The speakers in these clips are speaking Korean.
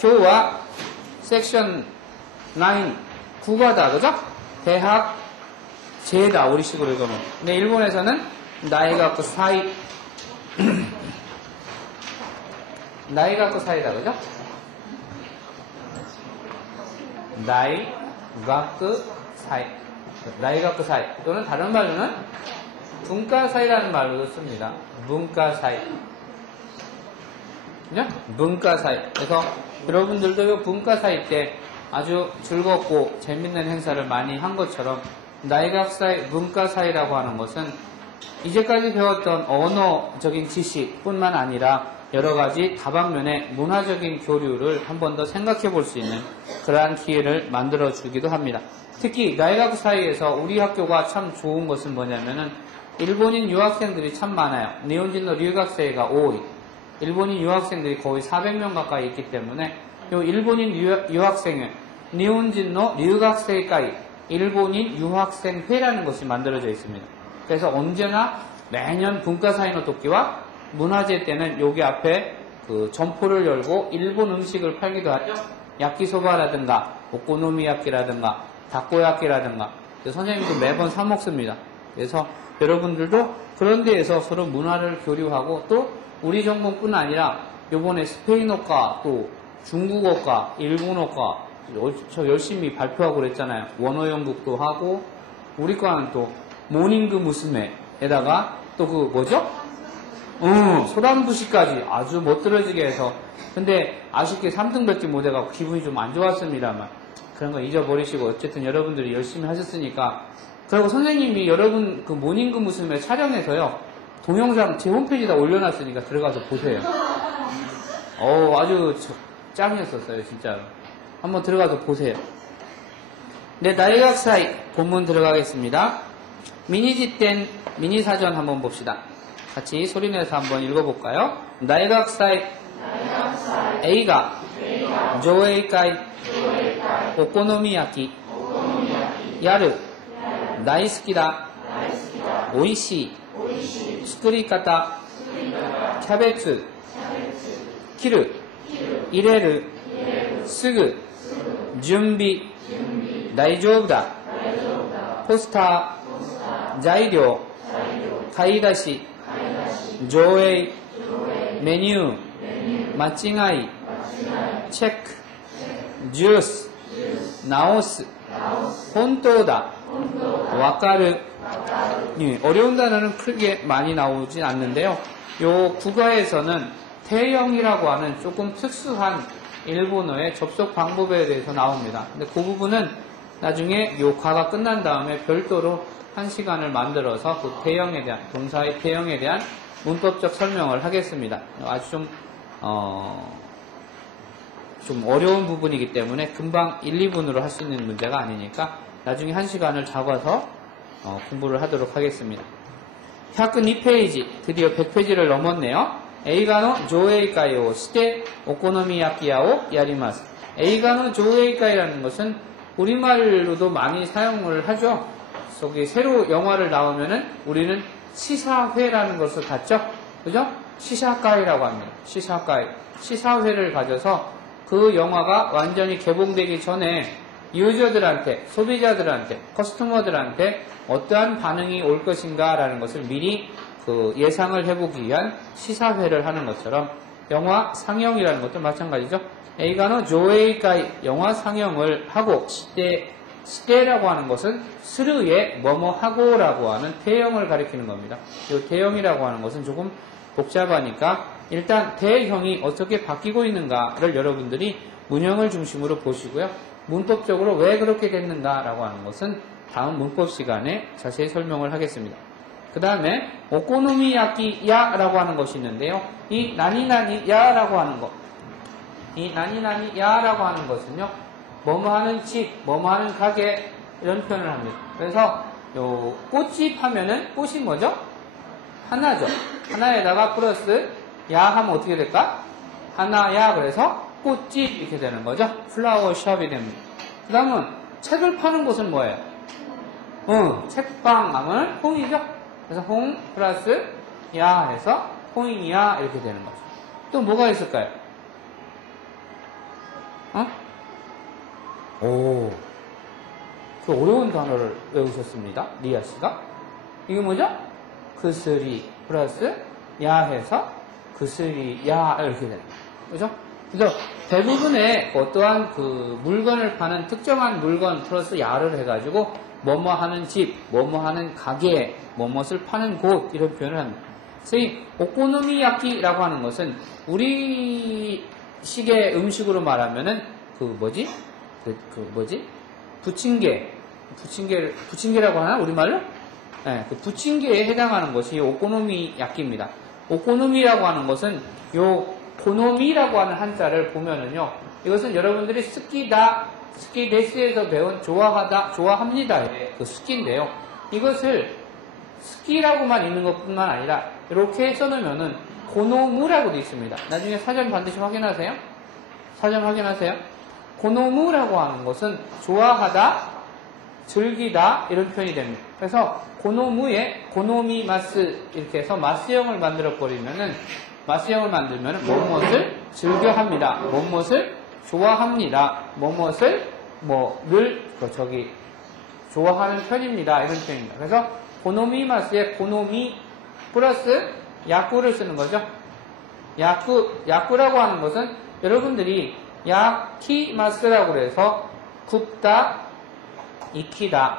교와 섹션 9가 그죠? 대학 제다 우리식으로 읽으면. 근데 일본에서는 나이가쿠 사이 나이가쿠 사이다 그죠? 나이가쿠 사이 또는 다른 말로는 문과사이라는 말로도 씁니다. 문과사이. 그죠? 문과사이. 그래서 여러분들도 문과사이 때 아주 즐겁고 재밌는 행사를 많이 한 것처럼 나이가쿠사이, 문과사이라고 하는 것은 이제까지 배웠던 언어적인 지식뿐만 아니라 여러 가지 다방면의 문화적인 교류를 한 번 더 생각해 볼 수 있는 그러한 기회를 만들어 주기도 합니다. 특히 나이가쿠사이에서 우리 학교가 참 좋은 것은 뭐냐면은 일본인 유학생들이 참 많아요. 니혼진노 류학생가 5위. 일본인 유학생들이 거의 400명 가까이 있기 때문에 이 일본인 유학생회, 니혼진노 류학생회가 일본인 유학생회라는 것이 만들어져 있습니다. 그래서 언제나 매년 문과사이노 도끼와 문화제 때는 여기 앞에 그 점포를 열고 일본 음식을 팔기도 하죠. 야끼소바라든가 오코노미야끼라든가 다코야끼라든가 선생님도 매번 사 먹습니다. 그래서 여러분들도 그런 데에서 서로 문화를 교류하고 또 우리 전공뿐 아니라 이번에 스페인어과 또 중국어과 일본어과 저 열심히 발표하고 그랬잖아요. 원어 연극도 하고 우리 과는 또 모닝그 무스메에다가 또 그 뭐죠? 소란부시까지 아주 멋들어지게 해서 근데 아쉽게 3등밖에 못해가지고 기분이 좀 안 좋았습니다만 그런 거 잊어버리시고 어쨌든 여러분들이 열심히 하셨으니까 그리고 선생님이 여러분 그 모닝그 무스메 촬영해서요 동영상 제 홈페이지에다 올려놨으니까 들어가서 보세요. 아주 짱이었었어요 진짜로. 한번 들어가서 보세요. 네, 나이가쿠사이 본문 들어가겠습니다. 미니지텐 미니사전 한번 봅시다. 같이 소리내서 한번 읽어볼까요? 나이가쿠사이 에이가 조에이카이 오코노미야키 야르 다이스키다 오이시 스쿠리카타キャベツ 키르 이레르 스그 준비大丈夫だ 포스터 자이료 가이다시 조에이 메뉴 마칭아이 체크 주스 나오스 혼토다 와카르 어려운 단어는 크게 많이 나오진 않는데요. 요 국어에서는 태형이라고 하는 조금 특수한 일본어의 접속 방법에 대해서 나옵니다. 근데 그 부분은 나중에 요 과가 끝난 다음에 별도로 한 시간을 만들어서 그 태형에 대한 동사의 태형에 대한 문법적 설명을 하겠습니다. 아주 좀 어려운 부분이기 때문에 금방 1, 2분으로 할 수 있는 문제가 아니니까 나중에 한 시간을 잡아서 공부를 하도록 하겠습니다. 102페이지 드디어 100페이지를 넘었네요. 에이가노 조에이카이오 시테 오코노미야키야오 야리마스. 에이가노 조에이카이라는 것은 우리말로도 많이 사용을 하죠. 저기 새로 영화를 나오면은 우리는 시사회라는 것을 갖죠. 그죠? 시사가이라고 합니다. 시사가이. 시사회를 가져서 그 영화가 완전히 개봉되기 전에 유저들한테, 소비자들한테, 커스터머들한테 어떠한 반응이 올 것인가 라는 것을 미리 그 예상을 해보기 위한 시사회를 하는 것처럼 영화 상영이라는 것도 마찬가지죠. 에이가노 조에이가이 영화 상영을 하고 시대라고 하는 것은 스르에 뭐뭐 하고라고 하는 태형을 가리키는 겁니다. 이 태형이라고 하는 것은 조금 복잡하니까 일단 대형이 어떻게 바뀌고 있는가를 여러분들이 문형을 중심으로 보시고요. 문법적으로 왜 그렇게 됐는가라고 하는 것은 다음 문법 시간에 자세히 설명을 하겠습니다. 그 다음에 오코노미야키야라고 하는 것이 있는데요. 이 나니나니야라고 하는 것, 이 나니나니야라고 하는 것은요, 뭐뭐 하는 집, 뭐뭐 하는 가게 이런 표현을 합니다. 그래서 요 꽃집 하면은 꽃이 뭐죠? 하나죠. 하나에다가 플러스 야 하면 어떻게 될까? 하나야 그래서 꽃집 이렇게 되는 거죠. 플라워숍이 됩니다. 그 다음은 책을 파는 곳은 뭐예요? 책방 하면 홍이죠. 그래서 홍 플러스 야 해서 홍이야 이렇게 되는 거죠. 또 뭐가 있을까요? 오, 그 어려운 단어를 외우셨습니다. 리아 씨가. 이게 뭐죠? 그스리 플러스 야 해서 그스리 야 이렇게 됩니다. 그죠? 그래서 대부분의 어떠한 그 물건을 파는 특정한 물건 플러스 야를 해가지고 뭐뭐 하는 집, 뭐뭐 하는 가게, 뭐뭇을 파는 곳 이런 표현을 합니다. 그래서 이 오코노미야키라고 하는 것은 우리식의 음식으로 말하면은 부침개라고 하나 우리말로? 네, 그 부침개에 해당하는 것이 오코노미야키입니다. 오코노미라고 하는 것은 요 고노미라고 하는 한자를 보면은요, 이것은 여러분들이 스키데스에서 배운 좋아하다, 좋아합니다의 그 스키인데요. 이것을 스키라고만 있는 것뿐만 아니라 이렇게 써놓으면은 고노무라고 되어 있습니다. 나중에 사전 반드시 확인하세요. 사전 확인하세요. 고노무라고 하는 것은 좋아하다, 즐기다 이런 표현이 됩니다. 그래서 고노무에 고노미마스 이렇게 해서 마스형을 만들어 버리면은 마스형을 만들면은 뭐뭇을 즐겨합니다. 뭐뭇을 좋아합니다. 뭐뭇을 좋아하는 편입니다. 이런 표현입니다. 그래서 고노미마스에 고노미 플러스 야쿠를 쓰는 거죠. 야쿠라고 하는 것은 여러분들이 야키마스라고 해서 굽다, 익히다,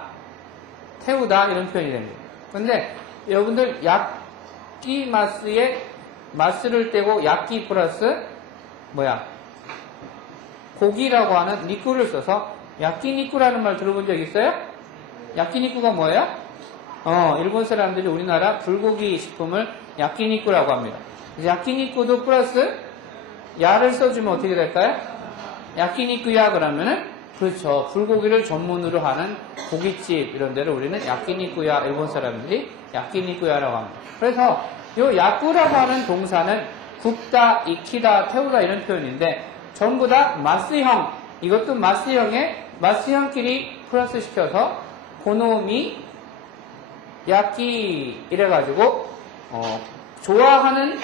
태우다 이런 표현이 됩니다. 근데 여러분들 야키마스에 마스를 떼고 야키 플러스 고기라고 하는 니꾸를 써서 야키니꾸라는 말 들어본 적 있어요? 야키니꾸가 뭐예요? 일본 사람들이 우리나라 불고기 식품을 야키니꾸라고 합니다. 야키니꾸도 플러스 야를 써주면 어떻게 될까요? 야키니꾸야 그러면은 그렇죠. 불고기를 전문으로 하는 고깃집 이런 데를 우리는 야키니꾸야, 일본 사람들이 야키니꾸야라고 합니다. 그래서 요 야쿠라고 하는 동사는 굽다, 익히다, 태우다 이런 표현인데 전부 다 마스형, 이것도 마스형끼리 플러스 시켜서 고노미, 야키 이래가지고 좋아하는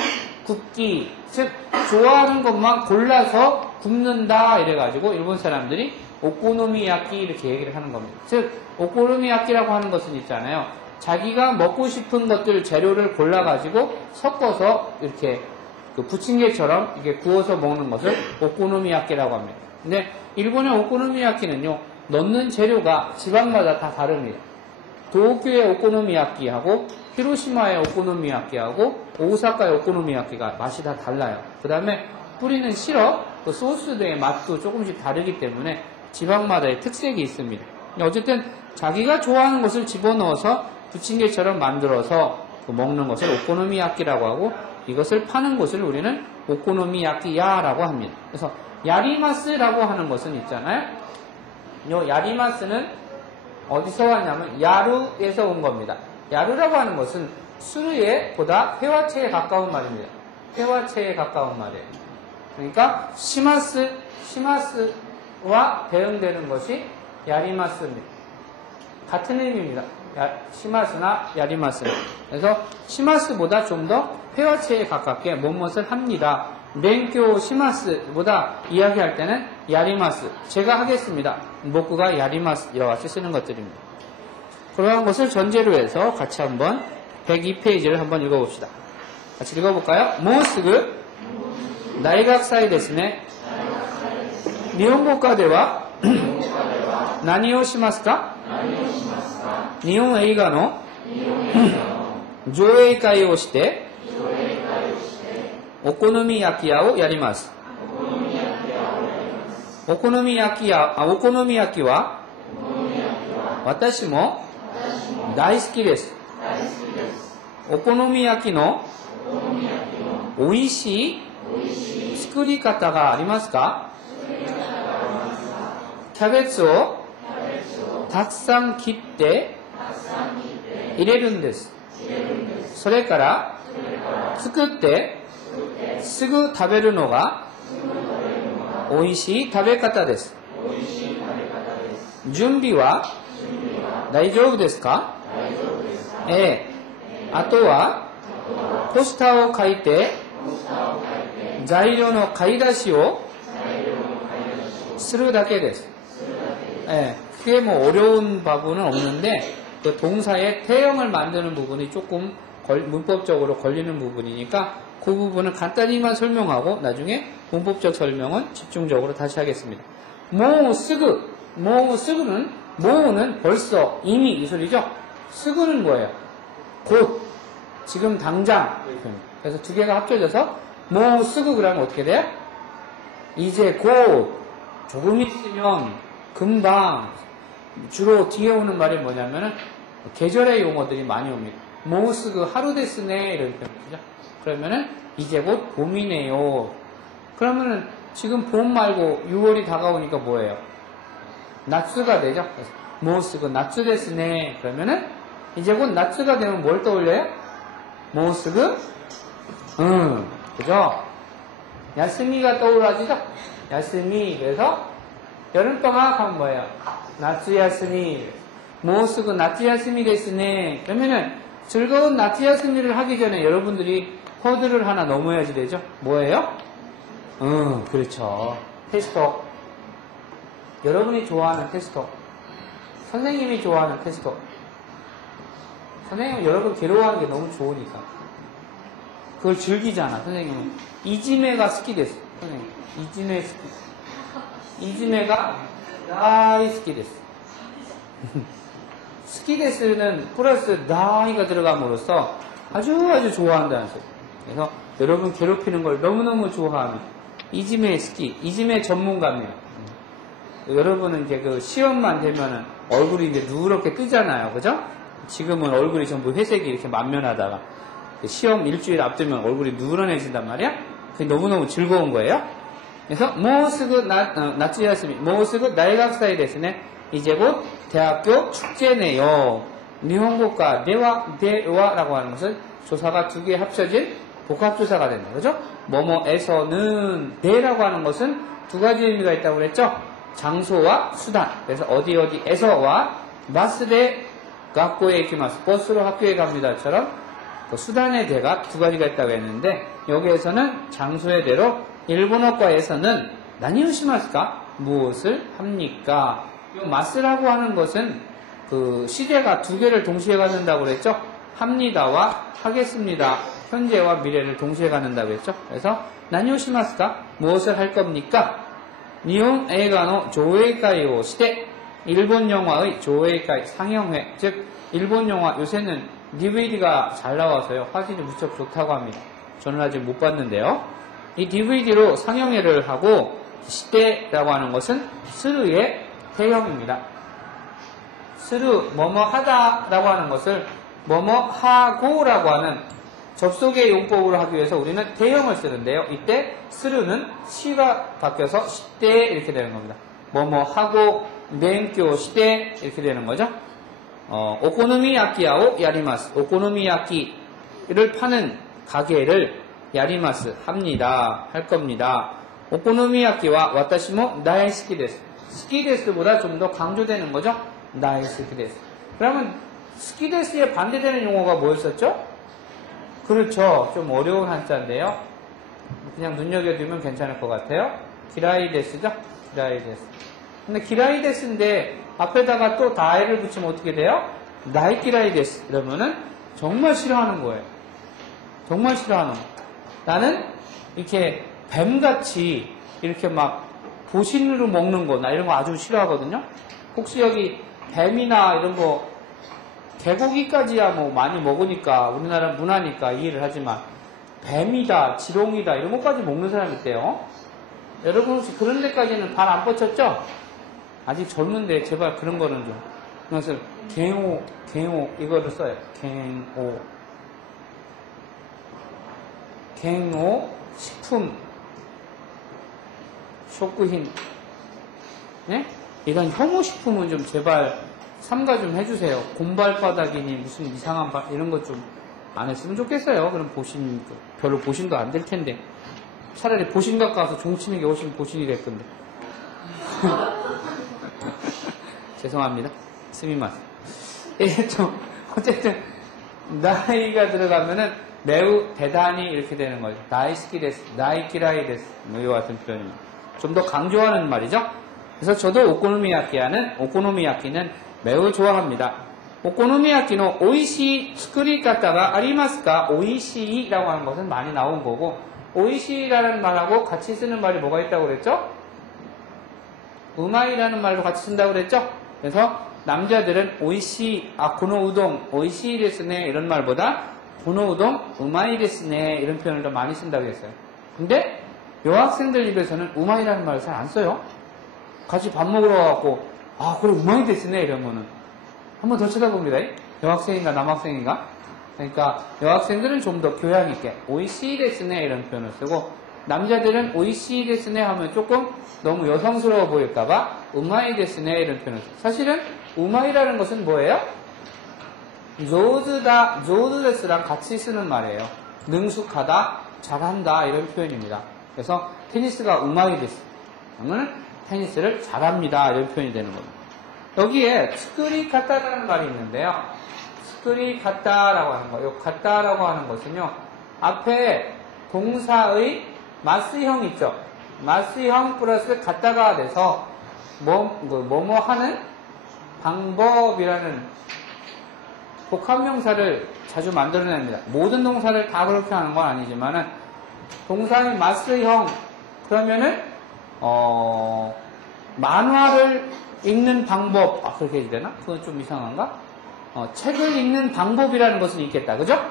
굽기, 즉 좋아하는 것만 골라서 굽는다 이래가지고 일본 사람들이 오코노미야키 이렇게 얘기를 하는 겁니다. 즉 오코노미야키라고 하는 것은 있잖아요. 자기가 먹고 싶은 것들 재료를 골라가지고 섞어서 이렇게 그 부침개처럼 이렇게 구워서 먹는 것을 오코노미야키라고 합니다. 근데 일본의 오코노미야키는요, 넣는 재료가 지방마다 다 다릅니다. 도쿄의 오코노미야키하고 히로시마의 오코노미야키하고 오사카의 오코노미야키가 맛이 다 달라요. 그 다음에 뿌리는 시럽, 그 소스의 맛도 조금씩 다르기 때문에 지방마다의 특색이 있습니다. 어쨌든 자기가 좋아하는 것을 집어넣어서 부침개처럼 만들어서 먹는 것을 오코노미야키라고 하고 이것을 파는 곳을 우리는 오코노미야키야라고 합니다. 그래서 야리마스라고 하는 것은 있잖아요. 이 야리마스는 어디서 왔냐면 야루에서 온 겁니다. 야루라고 하는 것은 수르에 보다 회화체에 가까운 말입니다. 회화체에 가까운 말이에요. 그러니까 시마스와 대응되는 것이 야리마스입니다. 같은 의미입니다. 시마스나 야리마스는. 그래서 시마스보다 좀 더 회화체에 가깝게 무엇을 합니다. 勉強 시마스보다 이야기할 때는 야리마스. 제가 하겠습니다. 목구가 야리마스 이와 같이 쓰는 것들입니다. 그러한 것을 전제로 해서 같이 한번 102페이지를 한번 읽어봅시다. 같이 읽어볼까요? もうすぐ大学祭ですね。日本語科では何をしますか？日本映画の上映会をしてお好み焼き屋をやります。お好み焼きは私も大好きです。お好み焼きの美味しい作り方がありますか？キャベツをたくさん切って入れるんです。それから作ってすぐ食べるのが美味しい食べ方です。準備は大丈夫ですか？あとはポスターを書いて材料の買い出しを 스르다게 데스. 예, 크게 뭐 어려운 부분은 없는데 그 동사의 태형을 만드는 부분이 조금 문법적으로 걸리는 부분이니까 그 부분은 간단히만 설명하고 나중에 문법적 설명은 집중적으로 다시 하겠습니다. 모으는 벌써, 이미 이 소리죠. 스그는 뭐예요? 곧, 지금 당장. 그래서 두 개가 합쳐져서 모으스그 그러면 어떻게 돼요? 이제 곧, 조금 있으면, 금방. 주로 뒤에 오는 말이 뭐냐면은 계절의 용어들이 많이 옵니다. 모으스그 하루 데스네 이런 표현이죠. 그러면은 이제 곧 봄이네요. 그러면은 지금 봄 말고 6월이 다가오니까 뭐예요?夏가 되죠. 모으스그夏데스네. 그러면은 이제 곧夏가 되면 뭘 떠올려요? 모으스그 그죠? 야스미가 떠올라지죠? 야스미. 그래서 여름방학 하면 뭐예요? 나츠야스미. 모으스그 나츠야스미 데스네. 그러면은 즐거운 나츠야스미를 하기 전에 여러분들이 허들을 하나 넘어야지 되죠? 뭐예요? 그렇죠. 테스토. 여러분이 좋아하는 테스토. 선생님이 좋아하는 테스토. 선생님은 여러분 괴로워하는 게 너무 좋으니까. 그걸 즐기잖아, 선생님은. 이지메가 스키 데스. 선생님. 이지메 스키. 이지메가 나이 스키 데스. 스키 데스는 플러스 나이가 들어감으로써 아주 좋아한다는 소리. 그래서 여러분 괴롭히는 걸 너무너무 좋아하는 이지메 스키. 이지메 전문가입니다. 여러분은 이제 그 시험만 되면은 얼굴이 이제 누렇게 뜨잖아요. 그죠? 지금은 얼굴이 전부 회색이 이렇게 만면하다가 시험 일주일 앞두면 얼굴이 누런해진단 말이야? 그게 너무너무 즐거운 거예요. 그래서 모으스그 나츠야스미 모으스그 나이각사이 데스네. 이제 곧 대학교 축제네요. 일본어과 대화라고 하는 것은 조사가 두 개 합쳐진 복합조사가 된다. 그죠? 뭐뭐에서는 대라고 하는 것은 두 가지 의미가 있다고 그랬죠? 장소와 수단. 그래서 어디에서와 마스데 학교에 이키마스. 버스로 학교에 갑니다처럼 그 수단의 대가 두 가지가 있다고 했는데 여기에서는 장소의 대로 일본어과에서는 나니우시마스까? 무엇을 합니까? 이 마스라고 하는 것은 그 시제가 두 개를 동시에 갖는다고 그랬죠? 합니다와 하겠습니다. 현재와 미래를 동시에 갖는다고 했죠? 그래서 나니우시마스까? 무엇을 할 겁니까? 니혼 에이가노 조회가이오 시대 일본 영화의 조회가 상영회 즉 일본 영화 요새는 DVD가 잘 나와서요 화질이 무척 좋다고 합니다. 저는 아직 못 봤는데요. 이 DVD로 상영회를 하고 시대라고 하는 것은 스르의 태형입니다. 스르 뭐뭐 하다라고 하는 것을 뭐뭐 하고라고 하는 접속의 용법으로 하기 위해서 우리는 대형을 쓰는데요. 이때 스르는 시가 바뀌어서 시대 이렇게 되는 겁니다. 뭐뭐 하고 勉強 시대 이렇게 되는 거죠. 오코노미야키야오 야리마스. 오코노미야키를 파는 가게를 야리마스 합니다. 할 겁니다. 오코노미야키와 와타시모 나이스키 데스. 스키 데스보다 좀 더 강조되는 거죠. 나이스키 데스. 그러면 스키 데스에 반대되는 용어가 뭐였었죠? 그렇죠. 좀 어려운 한자인데요. 그냥 눈여겨두면 괜찮을 것 같아요. 기라이 데스죠? 기라이 데스. 근데 기라이 데스인데 앞에다가 또 다이를 붙이면 어떻게 돼요? 나이 기라이 데스. 이러면은 정말 싫어하는 거예요. 정말 싫어하는 거. 나는 이렇게 뱀같이 이렇게 막 보신으로 먹는 거, 나 이런 거 아주 싫어하거든요. 혹시 여기 뱀이나 이런 거 개고기까지야 뭐 많이 먹으니까 우리나라 문화니까 이해를 하지만 뱀이다, 지렁이다 이런 것까지 먹는 사람이 있대요. 여러분 혹시 그런 데까지는 발 안 뻗쳤죠? 아직 젊은데 제발 그런 거는 좀. 그래서 갱오 이거를 써요. 갱오 식품 쇼크힌. 네? 이런 혐오식품은 좀 제발 삼가 좀 해주세요. 곰발바닥이니 무슨 이상한 이런 것 좀 안 했으면 좋겠어요. 그럼 보신 별로 보신도 안 될 텐데 차라리 보신각 가서 종치는 게 훨씬 보신이 될 건데. 죄송합니다. 스미마스. 예, 좀 어쨌든 나이가 들어가면은 매우 대단히 이렇게 되는 거죠. 나이스키 데스, 나이키라이 데스 뭐 이와 같은 표현입니다. 좀 더 강조하는 말이죠. 그래서 저도 오코노미야끼는 매우 좋아합니다. 오코노미야끼노 오이시 스크리 가타가 아리마스까? 오이시라고 하는 것은 많이 나온 거고, 오이시라는 말하고 같이 쓰는 말이 뭐가 있다고 그랬죠? 우마이라는 말도 같이 쓴다고 그랬죠? 그래서 남자들은 오이시, 고노 우동, 오이시 데스네 이런 말보다 고노 우동, 우마이 데스네 이런 표현을 더 많이 쓴다고 했어요. 근데 여학생들 입에서는 우마이라는 말을 잘 안 써요. 같이 밥 먹으러 가고 그래 우마이 데스네 이러면은 한번 더 쳐다봅니다. 여학생인가 남학생인가? 그러니까 여학생들은 좀 더 교양 있게 오이시 데스네 이런 표현을 쓰고, 남자들은 오이시 데스네 하면 조금 너무 여성스러워 보일까봐 우마이 데스네 이런 표현을 써요. 사실은 우마이라는 것은 뭐예요? 조즈다, 조즈데스랑 같이 쓰는 말이에요. 능숙하다, 잘한다 이런 표현입니다. 그래서 테니스가 우마이 데스 그러면 테니스를 잘합니다 이런 표현이 되는 겁니다. 여기에 스크리 카타라는 말이 있는데요. 스크리 카타라고 하는 거, 요 카타라고 하는 것은요, 앞에 동사의 마스형 있죠. 마스형 플러스 카타가 돼서 뭐뭐 하는 방법이라는 복합명사를 자주 만들어냅니다. 모든 동사를 다 그렇게 하는 건 아니지만은 동사의 마스형 그러면은 만화를 읽는 방법 그렇게 해야 되나? 그건 좀 이상한가? 책을 읽는 방법이라는 것은 있겠다. 그죠?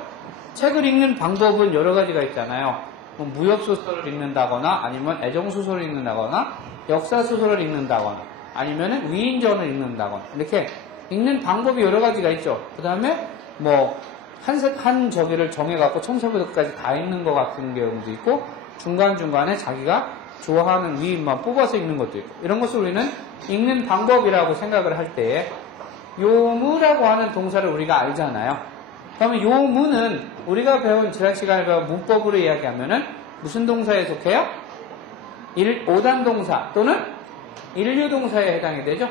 책을 읽는 방법은 여러 가지가 있잖아요. 뭐 무협소설을 읽는다거나 아니면 애정소설을 읽는다거나 역사소설을 읽는다거나 아니면 위인전을 읽는다거나 이렇게 읽는 방법이 여러 가지가 있죠. 그 다음에 뭐 한 저기를 정해갖고 처음부터 끝까지 다 읽는 것 같은 경우도 있고, 중간중간에 자기가 좋아하는 위인만 뽑아서 읽는 것도 있고, 이런 것을 우리는 읽는 방법이라고 생각을 할 때에 요무라고 하는 동사를 우리가 알잖아요. 그러면 요무는 우리가 배운 지난 시간에 배운 문법으로 이야기하면은 무슨 동사에 속해요? 5단 동사 또는 1류 동사에 해당이 되죠.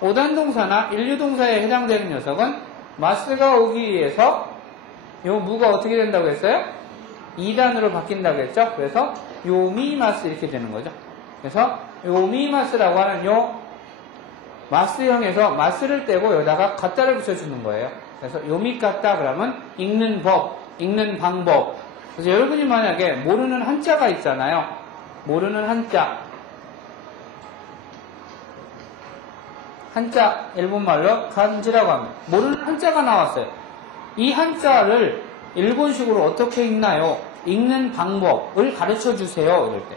5단 동사나 1류 동사에 해당되는 녀석은 마스가 오기 위해서 요 무가 어떻게 된다고 했어요? 2단으로 바뀐다고 했죠. 그래서 요미마스 이렇게 되는 거죠. 그래서 요미마스라고 하는 요 마스형에서 마스를 떼고 여기다가 가따를 붙여주는 거예요. 그래서 요미가따 그러면 읽는 법, 읽는 방법. 그래서 여러분이 만약에 모르는 한자가 있잖아요. 모르는 한자 일본말로 간지라고 합니다. 모르는 한자가 나왔어요. 이 한자를 일본식으로 어떻게 읽나요? 읽는 방법을 가르쳐 주세요. 이럴 때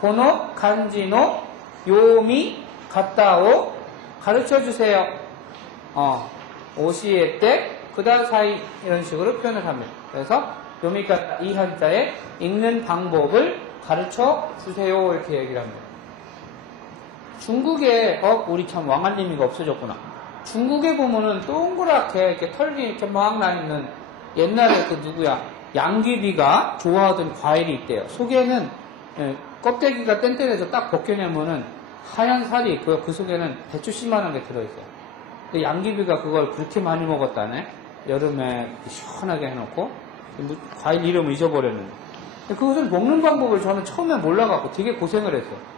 고노 간지노 요미 가따오 가르쳐 주세요. 오시에때 그다사이 이런 식으로 표현을 합니다. 그래서 요미 가따 이 한자의 읽는 방법을 가르쳐 주세요 이렇게 얘기를 합니다. 중국에 우리 참 왕알림이가 없어졌구나. 중국에 보면은 동그랗게 이렇게 털이 이렇게 막 나 있는 옛날에 그 누구야 양귀비가 좋아하던 과일이 있대요. 속에는 껍데기가 뗀뗀해서 딱 벗겨내면은 하얀 살이 있고요. 그 속에는 배추씨만한 게 들어있어요. 근데 양귀비가 그걸 그렇게 많이 먹었다네. 여름에 시원하게 해놓고 과일 이름을 잊어버렸는데 그것을 먹는 방법을 저는 처음에 몰라갖고 되게 고생을 했어요.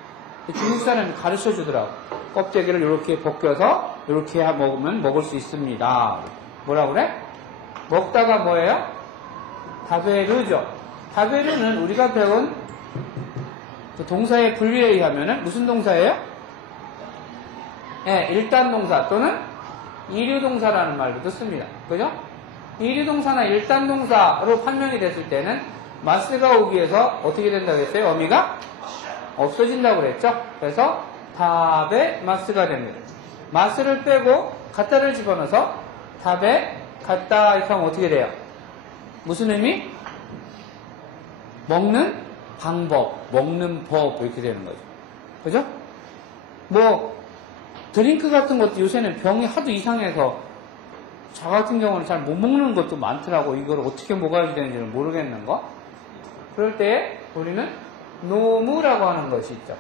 중국 사람이 가르쳐 주더라고. 껍데기를 이렇게 벗겨서 이렇게 먹으면 먹을 수 있습니다. 뭐라 그래? 먹다가 뭐예요? 다베르죠. 다베르는 우리가 배운 그 동사의 분류에 의하면은 무슨 동사예요? 네, 일단 동사 또는 이류 동사라는 말도 씁니다. 그죠? 이류 동사나 일단 동사로 판명이 됐을 때는 마스가 오기 위해서 어떻게 된다고 했어요? 어미가 없어진다고 그랬죠? 그래서 답에 마스가 됩니다. 마스를 빼고 가따를 집어넣어서 답에 가따 이렇게 하면 어떻게 돼요? 무슨 의미? 먹는 방법, 먹는 법 이렇게 되는 거죠. 그죠? 뭐 드링크 같은 것도 요새는 병이 하도 이상해서 저 같은 경우는 잘 못 먹는 것도 많더라고. 이걸 어떻게 먹어야 되는지는 모르겠는 거. 그럴 때 우리는 노무라고 하는 것이 있죠.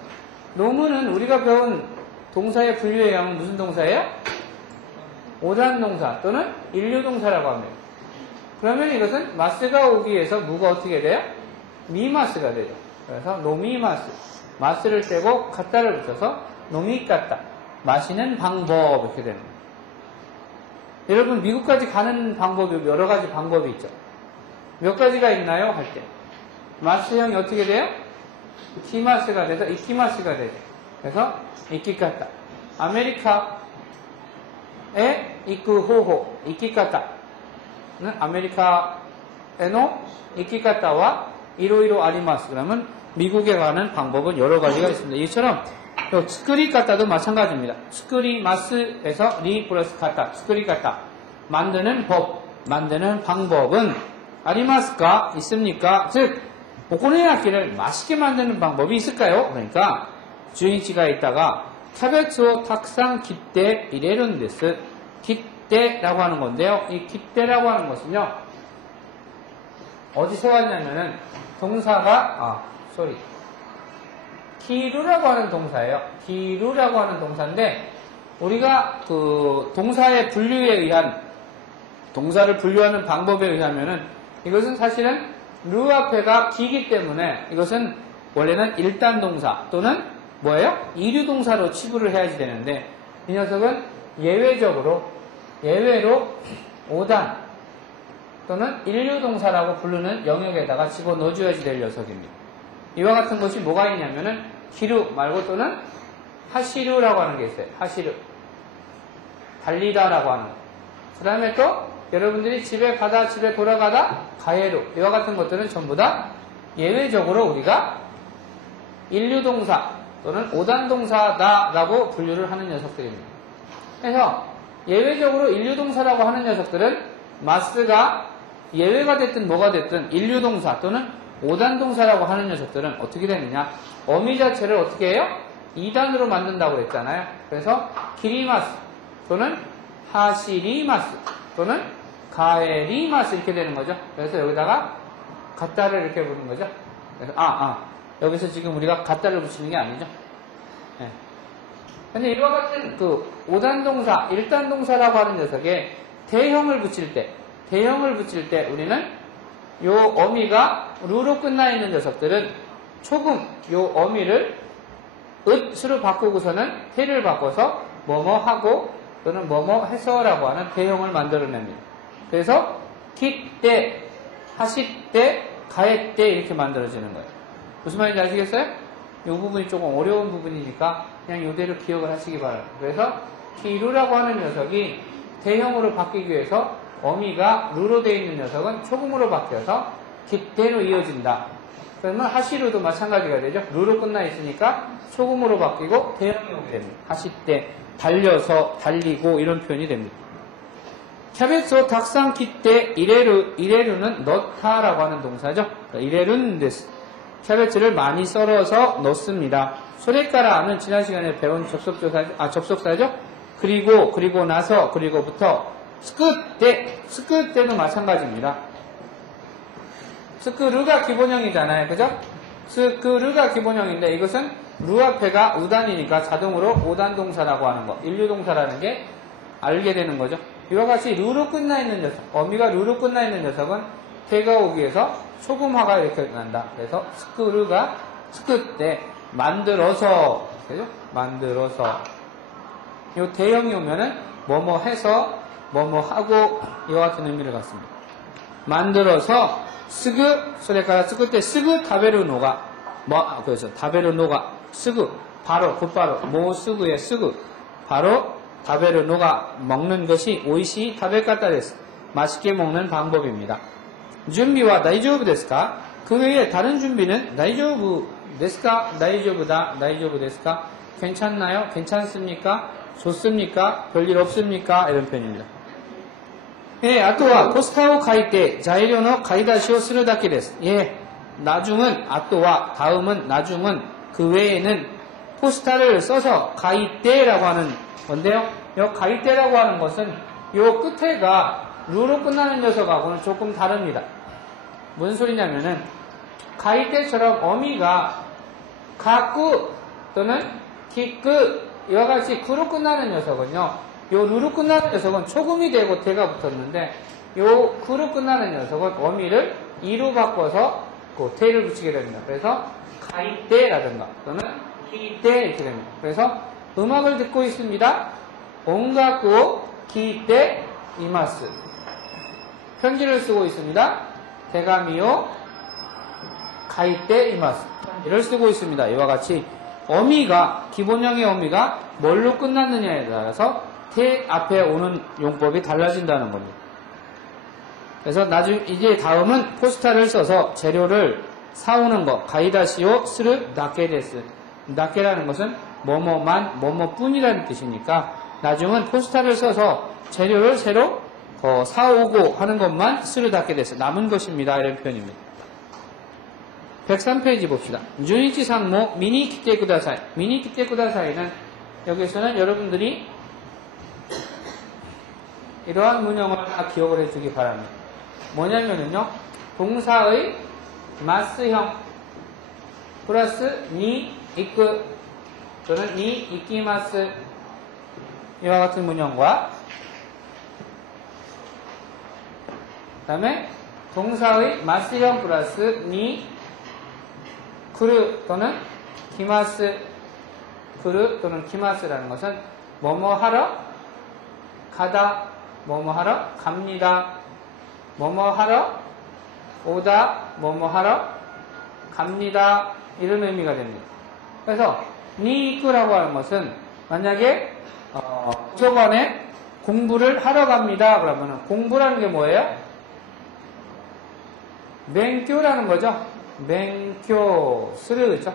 노무는 우리가 배운 동사의 분류에 의하면 무슨 동사예요? 5단 동사 또는 일류 동사라고 합니다. 그러면 이것은 마스가 오기 위해서 무가 어떻게 돼요? 미마스가 되죠. 그래서 노미마스. 마스를 떼고 갖다를 붙여서 노미까따. 마시는 방법 이렇게 되는 거예요. 여러분 미국까지 가는 방법이 여러 가지 방법이 있죠. 몇 가지가 있나요? 할 때. 마스형이 어떻게 돼요? 키마스가 돼서 이키마스가 되죠. 그래서 이키까따. 아메리카에 이쿠 호호 이키까따는 아메리카에노 이키까따와 이로이로 아리마스. 그러면 미국에 가는 방법은 여러 가지가 있습니다. 이처럼 스크리까따도 마찬가지입니다. 스크리마스에서 리 플러스 까따, 스크리까따. 만드는 법, 만드는 방법은 아리마스가 있습니까? 즉, 오코노미야키를 맛있게 만드는 방법이 있을까요? 그러니까 주인치가 있다가 캐베츠を 탁상 깃대 이레룬 데스. 깃대라고 하는 건데요. 이 깃대라고 하는 것은요. 어디서 왔냐면은 동사가 기루라고 하는 동사예요. 기루라고 하는 동사인데 우리가 그 동사의 분류에 의한 동사를 분류하는 방법에 의하면은 이것은 사실은 루 앞에가 기기 때문에 이것은 원래는 1단 동사 또는 뭐예요? 이류 동사로 치부를 해야지 되는데 이 녀석은 예외로 5단 또는 일류 동사라고 부르는 영역에다가 집어넣어줘야지 될 녀석입니다. 이와 같은 것이 뭐가 있냐면은 기루 말고 또는 하시루라고 하는 게 있어요. 하시루. 달리다라고 하는 거. 그 다음에 또 여러분들이 집에 돌아가다 가해루. 이와 같은 것들은 전부 다 예외적으로 우리가 일류동사 또는 5단 동사다라고 분류를 하는 녀석들입니다. 그래서 예외적으로 일류동사라고 하는 녀석들은 마스가 예외가 됐든 뭐가 됐든 일류동사 또는 5단 동사라고 하는 녀석들은 어떻게 되느냐? 어미 자체를 어떻게 해요? 2단으로 만든다고 했잖아요. 그래서 기리마스 또는 하시리마스 또는 가에리마스 이렇게 되는 거죠. 그래서 여기다가 갖다를 이렇게 부르는 거죠. 그래서 여기서 지금 우리가 갖다를 붙이는 게 아니죠. 네. 근데 이와 같은 그 5단 동사, 1단 동사라고 하는 녀석에 대형을 붙일 때 우리는 요 어미가 루로 끝나 있는 녀석들은 조금 요 어미를 으로 바꾸고서는 태를 바꿔서 뭐뭐 하고 또는 뭐뭐 해서라고 하는 대형을 만들어냅니다. 그래서 기때, 하시때, 가해때 이렇게 만들어지는 거예요. 무슨 말인지 아시겠어요? 이 부분이 조금 어려운 부분이니까 그냥 이대로 기억을 하시기 바랍니다. 그래서 기루라고 하는 녀석이 대형으로 바뀌기 위해서 어미가 루로 되어 있는 녀석은 초금으로 바뀌어서 기때로 이어진다. 그러면 하시루도 마찬가지가 되죠. 루로 끝나 있으니까 초금으로 바뀌고 대형이 오게 됩니다. 하시때, 달려서, 달리고 이런 표현이 됩니다. 캐베츠を 탁상 깃대 이레루는 넣다라고 하는 동사죠. 이레룬 데스. 캐베츠를 많이 썰어서 넣습니다. 소레까라는 지난 시간에 배운 접속사죠. 그리고 나서 그리고부터 스크때도 마찬가지입니다. 스크루가 기본형이잖아요. 그죠? 스크루가 기본형인데 이것은 루 앞에가 우단이니까 자동으로 5단 동사라고 하는 거, 일류 동사라는 게 알게 되는 거죠. 이와 같이 루로 끝나 있는 녀석, 어미가 루로 끝나 있는 녀석은 태가 오기 위해서 소금화가 이렇게 난다. 그래서 스크루가 스크때 만들어서, 그죠? 만들어서. 요 대형이 오면은 뭐뭐 해서 뭐뭐 하고 이와 같은 의미를 갖습니다. 만들어서 스그, 소레카라 스크 때 스그 타베르노가 그렇죠. 타베르노가 스그 바로 곧바로 모스그의 스그 바로 타베르노가 먹는 것이 오이시 타베카타 데스. 맛있게 먹는 방법입니다. 준비와 다이조부 데스까? 그 외에 다른 준비는 다이조부 데스까? 다이조부다. 다이조부 데스까? 괜찮나요? 괜찮습니까? 좋습니까? 별일 없습니까? 이런 표현입니다. 예, あとは ポスターを書いて材料の買い出しをするだけです. 예, 나중은 あとは 다음은 나중은 그 외에는 포스타를 써서 가이때라고 하는 건데요. 요 가이때라고 하는 것은 요 끝에가 루로 끝나는 녀석하고는 조금 다릅니다. 무슨 소리냐면은 가이때처럼 어미가 가쿠 또는 기쿠 이와 같이 구로 끝나는 녀석은요. 요 루로 끝나는 녀석은 초금이 되고 대가 붙었는데 요 구로 끝나는 녀석은 어미를 이로 바꿔서 그 대를 붙이게 됩니다. 그래서 가이때라든가 또는 기때 이렇게 됩니다. 그래서 음악을 듣고 있습니다. 온가쿠 기때 이마스. 편지를 쓰고 있습니다. 대가미요 가이때 이마스. 편지를 쓰고 있습니다. 이와 같이 어미가 기본형의 어미가 뭘로 끝났느냐에 따라서 태 앞에 오는 용법이 달라진다는 겁니다. 그래서 이제 다음은 포스타를 써서 재료를 사오는 거. 가이다시오 스르 나케데스. 나케라는 것은 뭐뭐만 뭐뭐뿐이라는 뜻이니까 나중은 포스타를 써서 재료를 새로 사오고 하는 것만 스르 나케데스. 남은 것입니다. 이런 표현입니다. 103페이지 봅시다. 준이치 상모 미니 키테 쿠다사이. 미니 키테 쿠다사이는 여기서는 여러분들이 이러한 문형을 다 기억을 해주기 바랍니다. 뭐냐면은요, 동사의 마스형 플러스 니 이끄 또는 니 이키마스 이와 같은 문형과 그 다음에 동사의 마스형 플러스 니 크루 또는 키마스 크루 또는 키마스라는 것은 뭐뭐 하러 가다, 뭐뭐 하러 갑니다, 뭐뭐 하러 오다, 뭐뭐 하러 갑니다. 이런 의미가 됩니다. 그래서 니이쿠라고 하는 것은 만약에 도서관에 공부를 하러 갑니다. 그러면 공부라는 게 뭐예요? 맹교라는 거죠. 맹교 스르죠.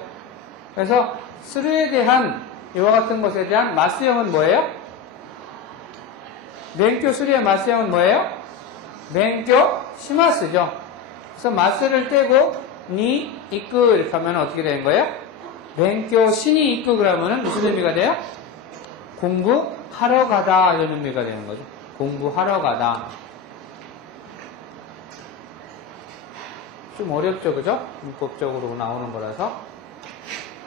그래서 스르에 대한 이와 같은 것에 대한 마스형은 뭐예요? 맹교 스르의 마스형은 뭐예요? 맹교 시마스죠. 그래서 마스를 떼고 니 이끄 이렇게 하면 어떻게 되는 거예요? 맹교 신이 이끄 그러면 무슨 의미가 돼요? 공부하러 가다 이런 의미가 되는 거죠. 공부하러 가다. 좀 어렵죠, 그죠? 문법적으로 나오는 거라서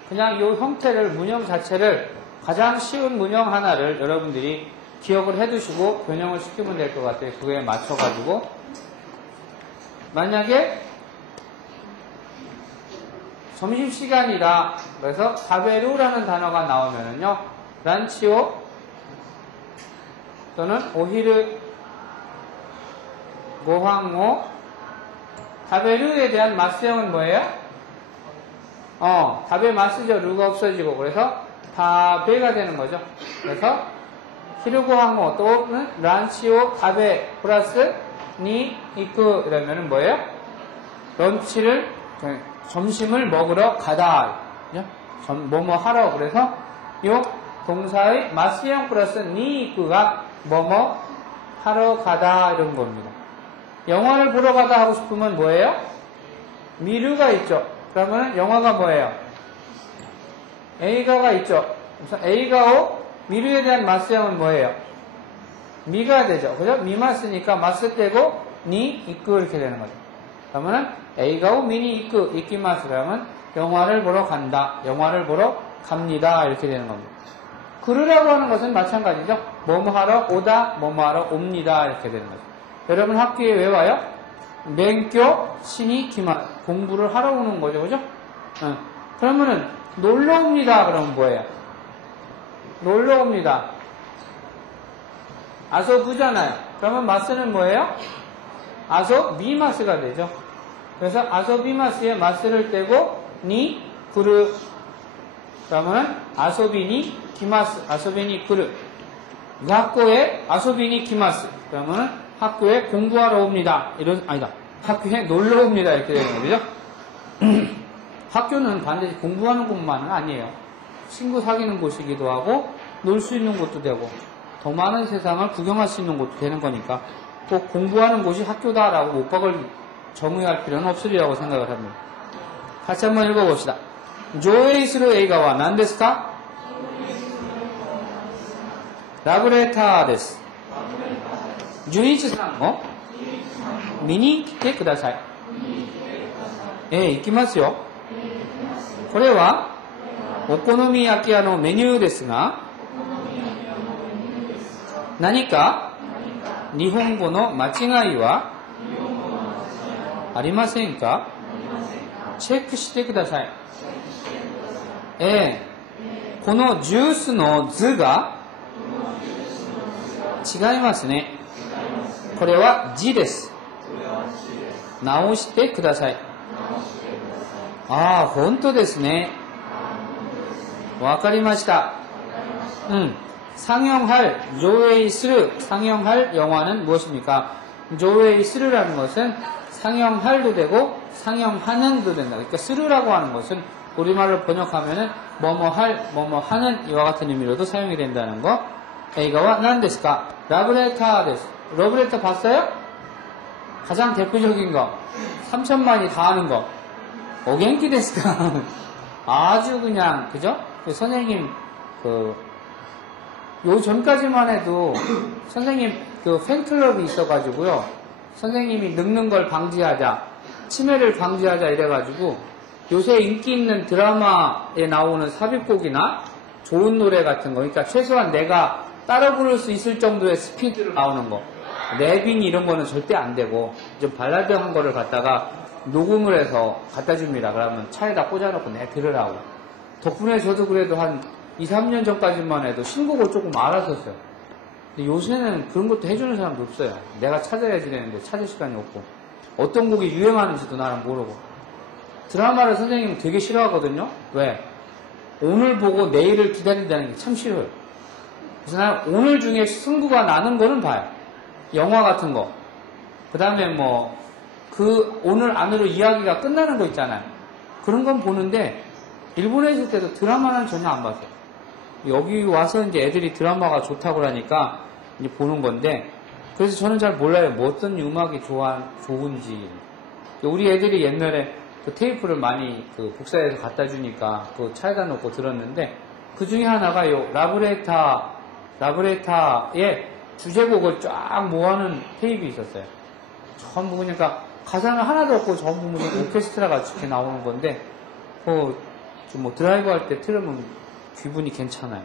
그냥 이 형태를 문형 자체를 가장 쉬운 문형 하나를 여러분들이 기억을 해두시고 변형을 시키면 될 것 같아요. 그거에 맞춰가지고 만약에 점심시간이다. 그래서 다베루라는 단어가 나오면은요, 란치오 또는 오히르 고항오 다베루에 대한 마스형은 뭐예요? 다베 마스죠. 루가 없어지고 그래서 다베가 되는 거죠. 그래서 히르고항오 또는 란치오 다베 플러스 니 이끄 이러면은 뭐예요? 런치를 점심을 먹으러 가다. 뭐뭐 하러. 그래서 요 동사의 마스형 플러스 니 이끄가 뭐뭐 하러 가다 이런 겁니다. 영화를 보러 가다 하고 싶으면 뭐예요? 미루가 있죠. 그러면 영화가 뭐예요? 에이가가 있죠. 그래서 에이가오 미루에 대한 마스형은 뭐예요? 미가 되죠. 그죠? 미마스니까 마스 떼고 니 이끄 이렇게 되는 거죠. 그러면은 에이가오 미니 이끄 이키마스 그러면 영화를 보러 간다. 영화를 보러 갑니다. 이렇게 되는 겁니다. 그르라고 하는 것은 마찬가지죠. 뭐뭐 하러 오다, 뭐뭐 하러 옵니다. 이렇게 되는 거죠. 여러분 학교에 왜 와요? 맹교 신이 기마 공부를 하러 오는 거죠. 그죠? 그러면은 놀러 옵니다. 그러면 뭐예요? 놀러 옵니다. 아소부잖아요. 그러면 마스는 뭐예요? 아소비마스가 되죠. 그래서 아소비마스에 마스를 떼고 니 구르 그러면은 아소비니 기마스 아소비니 구르 학교에 아소비니 기마스 그러면은 학교에 공부하러 옵니다. 아니다. 학교에 놀러 옵니다. 이렇게 되는 거죠. 학교는 반드시 공부하는 곳만은 아니에요. 친구 사귀는 곳이기도 하고 놀 수 있는 곳도 되고 더 많은 세상을 구경할 수 있는 곳도 되는 거니까 꼭 공부하는 곳이 학교다라고 옷박을 정의할 필요는 없으리라고 생각을 합니다. 같이 한번 읽어봅시다. 조에이스루 에이가와 난데스까? 라브레타 데스. 준이치さんも 見に来てください。行きますよ。これはお好み焼き屋のメニューですが、何か日本語の間違いはありませんか？チェックしてください。えこのジュースの図が違いますね。これは字です。直してください。ああ、本当ですね。わかりました。상영할, 조회를 상영할 영화는 무엇입니까? 조회스르라는 것은 상영할도 되고 상영하는도 된다. 그러니까 스르라고 하는 것은 우리말로 번역하면은 뭐뭐 할, 뭐뭐 하는 이와 같은 의미로도 사용이 된다는 거. 에이가와 난데스까? 라브레타 데스. 러브레터 봤어요? 가장 대표적인 거. 3천만이 다 하는 거. 오겐키 데스까? 아주 그냥, 그죠? 선생님, 요 전까지만 해도 선생님 팬클럽이 있어가지고요. 선생님이 늙는 걸 방지하자, 치매를 방지하자 이래가지고 요새 인기 있는 드라마에 나오는 삽입곡이나 좋은 노래 같은 거, 그러니까 최소한 내가 따라 부를 수 있을 정도의 스피드로 나오는 거, 랩인 이런 거는 절대 안 되고 좀 발라드한 거를 갖다가 녹음을 해서 갖다 줍니다. 그러면 차에다 꽂아놓고 내 들으라고. 덕분에 저도 그래도 한 2, 3년 전까지만 해도 신곡을 조금 알았었어요. 근데 요새는 그런 것도 해주는 사람도 없어요. 내가 찾아야지 되는데 찾을 시간이 없고, 어떤 곡이 유행하는지도 나는 모르고. 드라마를 선생님은 되게 싫어하거든요. 왜? 오늘 보고 내일을 기다린다는 게 참 싫어요. 그래서 나는 오늘 중에 승부가 나는 거는 봐요. 영화 같은 거. 그 다음에 오늘 안으로 이야기가 끝나는 거 있잖아요. 그런 건 보는데, 일본에 있을 때도 드라마는 전혀 안 봤어요. 여기 와서 이제 애들이 드라마가 좋다고 하니까 이제 보는 건데, 그래서 저는 잘 몰라요. 뭐 어떤 음악이 좋은지. 우리 애들이 옛날에 그 테이프를 많이 복사해서 갖다 주니까 그 차에다 놓고 들었는데, 그 중에 하나가 요 라브레타의 주제곡을 쫙 모아놓은 테이프가 있었어요. 전부 그러니까 가사는 하나도 없고 전부 무슨 오케스트라가 이렇게 나오는 건데, 드라이브 할 때 틀으면 기분이 괜찮아요.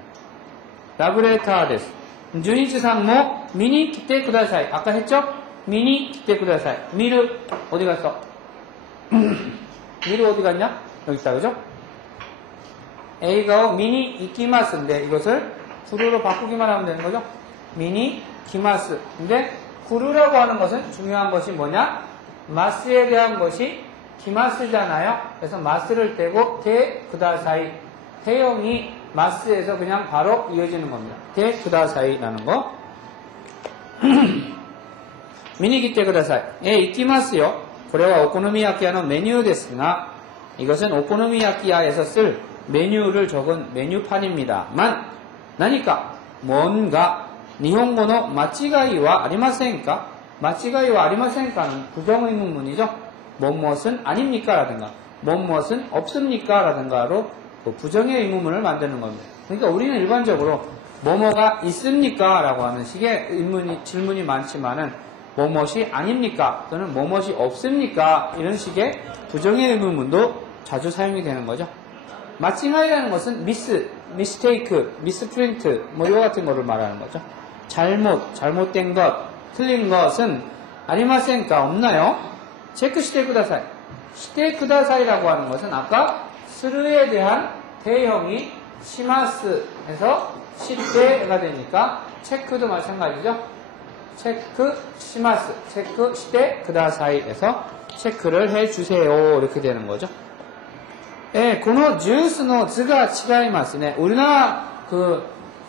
라브레타 데스. 주니치 상모 미니 기대 쿠다사이. 아까 했죠? 미니 기대 쿠다사이. 미르 어디 갔어? 미르 어디 갔냐? 여기 있다, 그죠? 에이가오 미니 이키마스인데 이것을 구루로 바꾸기만 하면 되는 거죠? 미니 기마스. 근데 구루라고 하는 것은 중요한 것이 뭐냐? 마스에 대한 것이 기마스잖아요. 그래서 마스를 떼고 테 쿠다사이. 태형이 마스에서 그냥 바로 이어지는 겁니다. 테 쿠다사이라는 거. 미니 기테 쿠다사이. 이키마스요. 고래와 오코노미야키야의 메뉴ですが, 이것은 오코노미야키야에서 쓸 메뉴를 적은 메뉴판입니다만, 나니까 뭔가 일본어의 마치가이와 아리마센까? 마치가이와 아리마센까는 부정의문문이죠. 무엇은 아닙니까? 라든가 무엇은 없습니까? 라든가로 부정의 의문문을 만드는 겁니다. 그러니까 우리는 일반적으로 뭐뭐가 있습니까? 라고 하는 식의 질문이 많지만은 뭐뭇이 아닙니까? 또는 뭐뭇이 없습니까? 이런 식의 부정의 의문문도 자주 사용이 되는 거죠. 마칭하이라는 것은 미스테이크, 미스프린트 이와 같은 거를 말하는 거죠. 잘못된 것, 틀린 것은 아리마센까? 없나요? 체크 시테 쿠다사이. 시테 쿠다사이라고 하는 것은 아까 스르에 대한 대형이 시마스에서 시테가 되니까 체크도 마찬가지죠. 체크 시마스, 체크 시테 쿠다사이에서 체크를 해주세요. 이렇게 되는 거죠. 예, この 주스의 図が違いますね. 우리나라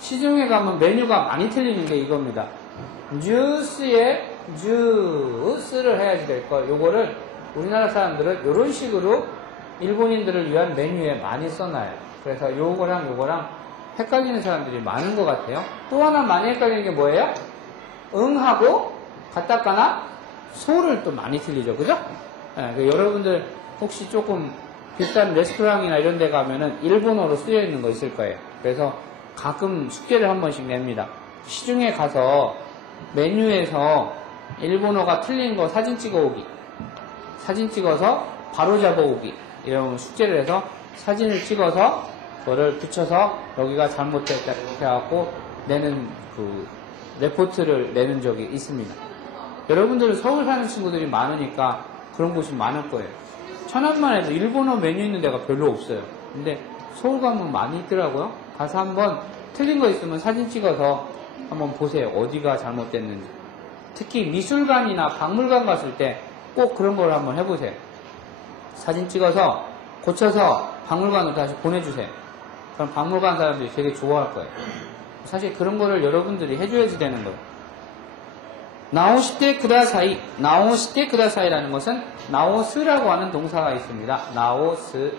시중에 가면 메뉴가 많이 틀리는 게 이겁니다. 주스에 주스를 해야지 될 거. 요거를 우리나라 사람들은 이런 식으로 일본인들을 위한 메뉴에 많이 써놔요. 그래서 요거랑 헷갈리는 사람들이 많은 것 같아요. 또 하나 많이 헷갈리는 게 뭐예요? 응하고 가타카나 소를 또 많이 틀리죠. 그죠? 네, 여러분들 혹시 조금 비싼 레스토랑이나 이런 데 가면은 일본어로 쓰여 있는 거 있을 거예요. 그래서 가끔 숙제를 한 번씩 냅니다. 시중에 가서 메뉴에서 일본어가 틀린 거 사진 찍어오기, 사진 찍어서 바로 잡아오기, 이런 숙제를 해서 사진을 찍어서 그거를 붙여서 여기가 잘못됐다 이렇게 해갖고 내는 레포트를 내는 적이 있습니다. 여러분들은 서울 사는 친구들이 많으니까 그런 곳이 많을 거예요. 천안만 해도 일본어 메뉴 있는 데가 별로 없어요. 근데 서울 가면 많이 있더라고요. 가서 한번 틀린 거 있으면 사진 찍어서 한번 보세요. 어디가 잘못됐는지. 특히 미술관이나 박물관 갔을 때 꼭 그런 걸 한번 해보세요. 사진 찍어서 고쳐서 박물관으로 다시 보내주세요. 그럼 박물관 사람들이 되게 좋아할 거예요. 사실 그런 거를 여러분들이 해줘야지 되는 거예요. 나오시테 쿠다사이. 나오시테 쿠다사이라는 것은 나오스라고 하는 동사가 있습니다. 나오스.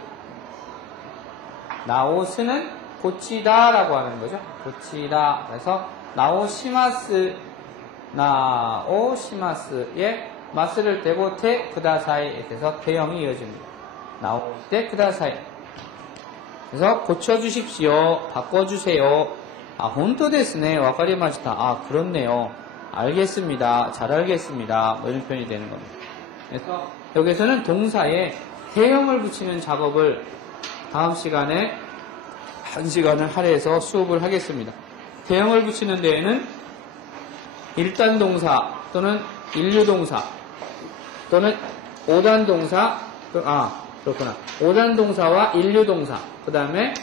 나오스는 고치다라고 하는 거죠. 고치다. 그래서 나오시마스. 나오시마스에 마스를 대고 테 쿠다사이에 대해서 대형이 이어집니다. 나오시테 쿠다사이. 그래서 고쳐주십시오. 바꿔주세요. 아, 혼토 데스네. 와카리마시타. 아, 그렇네요. 알겠습니다. 잘 알겠습니다. 뭐 이런 표현이 되는 겁니다. 그래서 여기서는 동사에 대형을 붙이는 작업을 다음 시간에 1시간을 할애해서 수업을 하겠습니다. 대형을 붙이는 데에는 일단 동사 또는 일류 동사 또는 오단 동사, 그렇구나. 오단 동사와 일류 동사, 그 다음에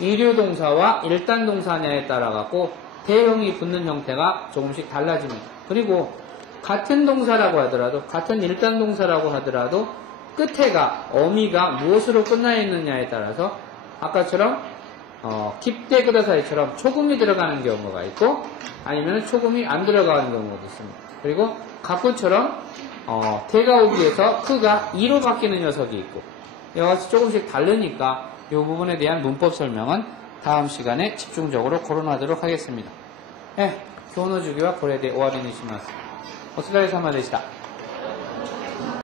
이류 동사와 일단 동사냐에 따라 갖고 대형이 붙는 형태가 조금씩 달라집니다. 그리고 같은 동사라고 하더라도, 같은 일단 동사라고 하더라도 끝에가, 어미가 무엇으로 끝나 있느냐에 따라서 아까처럼 킵대 그다사이처럼 초금이 들어가는 경우가 있고 아니면 초금이 안 들어가는 경우도 있습니다. 그리고 가꾸처럼 대가 오기 위해서 크가 2로 바뀌는 녀석이 있고 이와 같이 조금씩 다르니까 이 부분에 대한 문법 설명은 다음 시간에 집중적으로 거론하도록 하겠습니다. 네, 교노 주기와 고레데 오와리にします。お疲れ様でした。